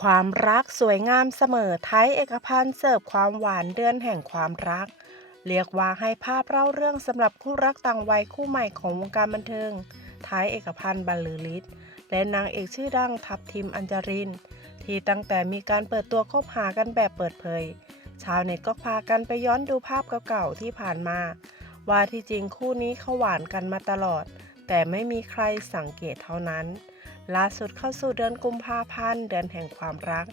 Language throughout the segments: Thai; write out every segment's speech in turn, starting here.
ความรักสวยงามเสมอไทยเอกพันธ์เสิร์ฟความหวานเดือนแห่งความรัก เรียกว่าให้ภาพเล่าเรื่องสำหรับคู่รักต่างวัยคู่ใหม่ของวงการบันเทิงไทยเอกพันธ์บรรลือฤทธิ์และนางเอกชื่อดังทัพทิมอัญจริน ที่ตั้งแต่มีการเปิดตัวคบหากันแบบเปิดเผย ชาวเน็ตก็พากันไปย้อนดูภาพเก่าๆที่ผ่านมา ว่าที่จริงคู่นี้เขาหวานกันมาตลอด แต่ไม่มีใครสังเกตเท่านั้น ล่าสุดเข้าสู่เดือนกุมภาพันธ์เดือนแห่งความรัก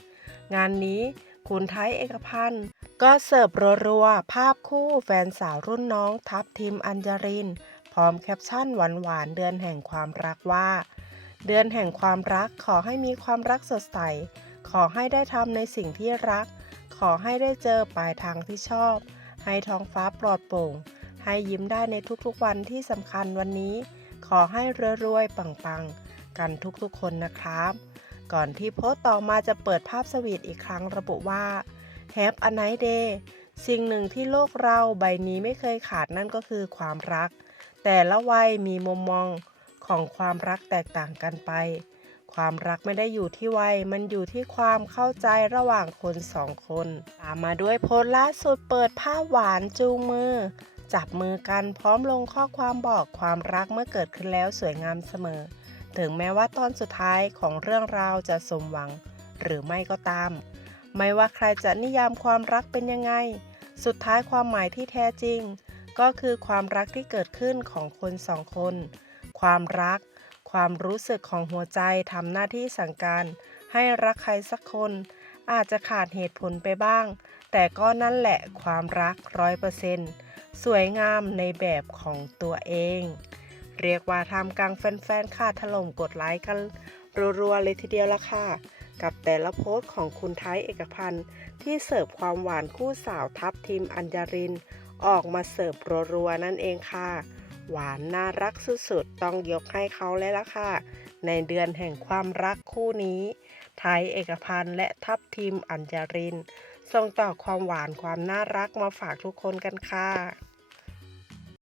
งานนี้คุณไทยเอกพันธ์ก็เสิร์ฟรัวๆภาพคู่แฟนสาวรุ่นน้องทัพทีมอัญญริน พร้อมแคปชั่นหวานๆเดือนแห่งความรักว่า เดือนแห่งความรักขอให้มีความรักสดใส ขอให้ได้ทำในสิ่งที่รัก ขอให้ได้เจอปลายทางที่ชอบ ให้ท้องฟ้าปลอดโปร่ง ให้ยิ้มได้ในทุกๆวันที่สำคัญวันนี้ ขอให้รวยๆปังๆ กันทุกๆคนนะครับ ก่อนที่โพสต์ต่อมาจะเปิดภาพสวีทอีกครั้งระบุว่า Have a nice day สิ่งหนึ่งที่โลกเราใบนี้ไม่เคยขาดนั่นก็คือความรัก แต่ละวัยมีมุมมองของความรักแตกต่างกันไป ความรักไม่ได้อยู่ที่วัย มันอยู่ที่ความเข้าใจระหว่างคนสองคน ตามมาด้วยโพสต์ล่าสุดเปิดภาพหวานจูงมือ จับมือกันพร้อมลงข้อความบอกความรักเมื่อเกิดขึ้นแล้วสวยงามเสมอ ถึงแม้ว่าตอนสุดท้ายของเรื่องราวจะสมหวังหรือไม่ก็ตาม ไม่ว่าใครจะนิยามความรักเป็นยังไง สุดท้ายความหมายที่แท้จริง ก็คือความรักที่เกิดขึ้นของคนสองคน ความรัก ความรู้สึกของหัวใจทำหน้าที่สั่งการ ให้รักใครสักคน อาจจะขาดเหตุผลไปบ้าง แต่ก็นั่นแหละความรักร้อยเปอร์เซนต์สวยงามในแบบของตัวเอง เรียกว่าทำกลางแฟนๆค่ะถล่มกดไลค์กันรัวๆเลยทีเดียวละค่ะ กับแต่ละโพสต์ของคุณไทยเอกพันธ์ที่เสิร์ฟความหวานคู่สาวทัพทีมอัญญาริน ออกมาเสิร์ฟรัวๆนั่นเองค่ะ หวานน่ารักสุดๆ ต้องยกให้เขาเลยละค่ะ ในเดือนแห่งความรักคู่นี้ ไทยเอกพันธ์และทัพทีมอัญญารินส่งต่อความหวานความน่ารักมาฝากทุกคนกันค่ะ